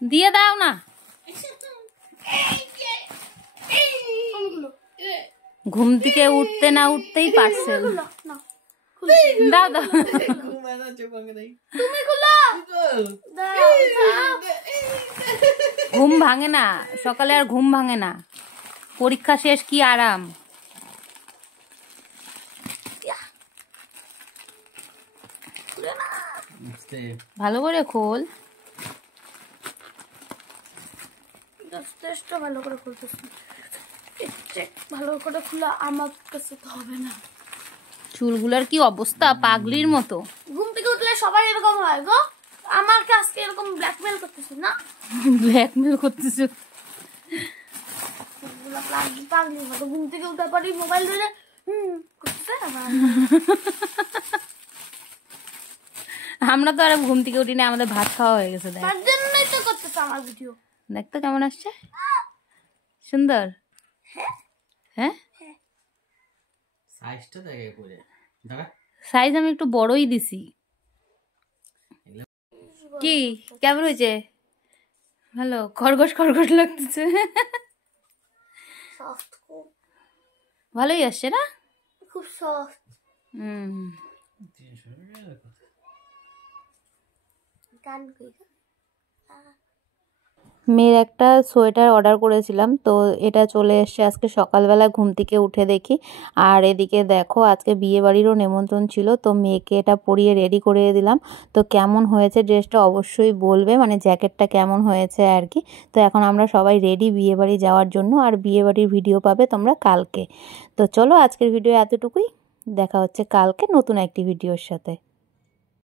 দিয়ে দাও না, ঘুম থেকে উঠতে না উঠতেই পার্সেল দাও দাও। ঘুম ভাঙে না সকালে, আর ঘুম ভাঙে না, পরীক্ষা শেষ কি আরাম। ভালো করে খোল, ভালো করে খুলতেছি, ভালো করে খোলা আমার কাছে তো হবে না। চুলগুলার কি অবস্থা, পাগলির মতো। ঘুম থেকে উঠলে সবাই এরকম হয় গো, আমার কাছে এরকম ব্ল্যাকমেল করতেছে না? ব্ল্যাকমেল করতেছে? পাগলির মতো ঘুম থেকে উঠার পরে মোবাইল ধরে আমরা তো আর ঘুম থেকে উঠি না, আমাদের ভাত খাওয়া হয়ে গেছে। তার জন্যই তো করতেছে আমার ভিডিও। দেখ তো কেমন আসছে, সুন্দর। হ্যাঁ সাইজ আমি একটু বড়ই দিছি। কি কেমন হয়েছে? ভালো, খরগোশ খরগোশ লাগতেছে। ভালোই আসছে না? খুব সফট। মেয়ের একটা সোয়েটার অর্ডার করেছিলাম, তো এটা চলে এসছে আজকে সকালবেলা ঘুম থেকে উঠে দেখি। আর এদিকে দেখো আজকে বিয়ে বাড়িরও নিমন্ত্রণ ছিল, তো মেয়েকে এটা পরিয়ে রেডি করিয়ে দিলাম। তো কেমন হয়েছে ড্রেসটা অবশ্যই বলবে, মানে জ্যাকেটটা কেমন হয়েছে আর কি। তো এখন আমরা সবাই রেডি বিয়ে বাড়ি যাওয়ার জন্য, আর বিয়ে বাড়ির ভিডিও পাবে তোমরা কালকে। তো চলো আজকের ভিডিও এতটুকুই, দেখা হচ্ছে কালকে নতুন একটি ভিডিওর সাথে।